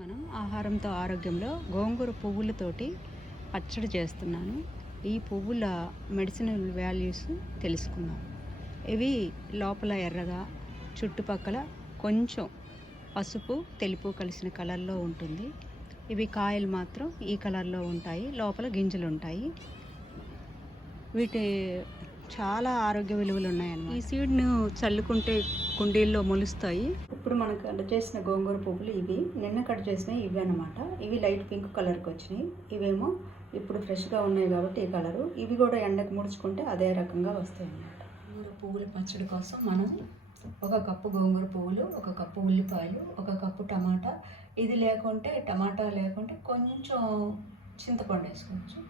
మనం ఆహారంతో ఆరోగ్యంలో గోంగూర పువ్వులతోటి పచ్చడి చేస్తున్నాను. ఈ పువ్వుల మెడిసినల్ వాల్యూస్ తెలుసుకుందాం. ఇవి లోపల ఎర్రగా, చుట్టుపక్కల కొంచెం పసుపు తెలుపు కలిసిన కలర్లో ఉంటుంది. ఇవి కాయలు మాత్రం ఈ కలర్లో ఉంటాయి, లోపల గింజలు ఉంటాయి. వీటి చాలా ఆరోగ్య విలువలు ఉన్నాయన్నమాట. ఈ సీడ్ను చల్లుకుంటే కుండీల్లో మొలుస్తాయి. ఇప్పుడు మనకు కట్ చేసిన గోంగూర పువ్వులు ఇవి, నిన్న కట్ చేసినవి ఇవి అన్నమాట. ఇవి లైట్ పింక్ కలర్కి వచ్చినాయి. ఇవేమో ఇప్పుడు ఫ్రెష్గా ఉన్నాయి కాబట్టి ఈ కలరు. ఇవి కూడా ఎండకు ముడుచుకుంటే అదే రకంగా వస్తాయి అన్నమాట. గోంగూర పువ్వుల పచ్చడి కోసం మనం 1 కప్పు గోంగూర పువ్వులు, 1 కప్పు ఉల్లిపాయలు, 1 కప్పు టమాటా. ఇది లేకుంటే టమాటా లేకుంటే కొంచెం చింతపండు వేసుకోవచ్చు.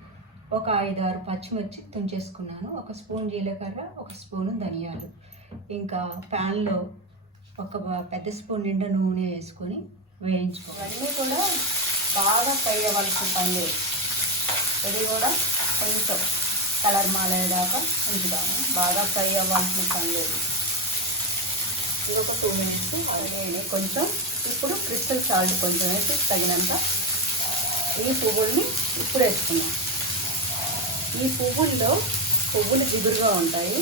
ఒక 5-6 పచ్చిమిర్చి తుంచేసుకున్నాను. 1 స్పూన్ జీలకర్ర, 1 స్పూను ధనియాలు. ఇంకా ప్యాన్లో 1 పెద్ద స్పూన్ నిండా నూనె వేసుకొని వేయించుకోవాలి. ఇవన్నీ కూడా బాగా ఫ్రై అవ్వాల్సిన పని లేదు. ఇది కూడా కొంచెం కలర్ మారేదాకా ఉంచుతాము. బాగా ఫ్రై అవ్వాల్సిన పని లేదు. ఇది ఒక 2 మినిట్స్ అలాగే కొంచెం. ఇప్పుడు క్రిస్టల్ సాల్ట్ కొంచెం వేసి తగినంత ఈ పువ్వుల్ని ఇప్పుడు వేసుకున్నాం. ఈ పువ్వులు జిగురుగా ఉంటాయి.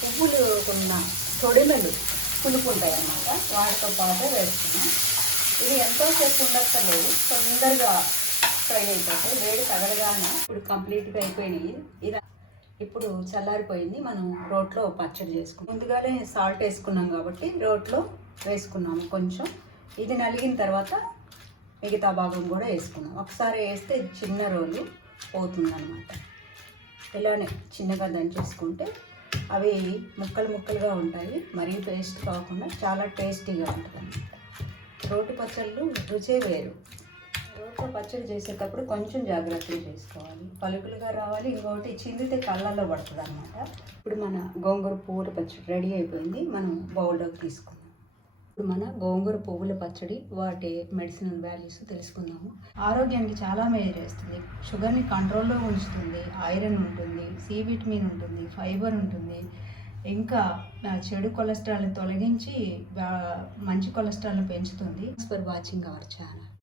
పువ్వులు ఉన్న తొడిమెలు పులుపు ఉంటాయి అన్నమాట. వాటితో పాటు వేస్తున్నాం. ఇది ఎంతోసేపు ఉండక్కర్లేదు, తొందరగా ఫ్రై అయిపోతాయి. వేడి తగలగానే ఇప్పుడు కంప్లీట్గా అయిపోయినాయి. ఇది ఇప్పుడు చల్లారిపోయింది. మనం రోట్లో పచ్చడి చేసుకున్నాం. ముందుగానే సాల్ట్ వేసుకున్నాం కాబట్టి రోట్లో వేసుకున్నాము కొంచెం. ఇది నలిగిన తర్వాత మిగతా భాగం కూడా వేసుకున్నాం. ఒకసారి వేస్తే చిన్న రోలు పోతుందన్నమాట. ఇలానే చిన్నగా దంచేసుకుంటే అవి ముక్కలుగా ఉంటాయి. మరీ పేస్ట్ కాకుండా చాలా టేస్టీగా ఉంటుంది అన్నమాట. రోటి పచ్చళ్ళు రుచే వేరు. రోట్లో పచ్చడి చేసేటప్పుడు కొంచెం జాగ్రత్తగా చేసుకోవాలి. పలుకులుగా రావాలి. ఇంకొకటి చిందితే కళ్ళల్లో పడుతుంది అన్నమాట. ఇప్పుడు మన గోంగూర పువ్వుల పచ్చడి రెడీ అయిపోయింది. మనం బౌల్లోకి తీసుకుందాం. ఇప్పుడు మన గోంగూర పువ్వుల పచ్చడి వాటి మెడిసినల్ వాల్యూస్ తెలుసుకుందాము. ఆరోగ్యానికి చాలా మేలు చేస్తుంది. షుగర్ని కంట్రోల్లో ఉంచుతుంది. ఐరన్ ఉంటుంది, సి విటమిన్ ఉంటుంది, ఫైబర్ ఉంటుంది. ఇంకా చెడు కొలెస్ట్రాల్ని తొలగించి మంచి కొలెస్ట్రాల్ని పెంచుతుంది. Thanks for watching our channel.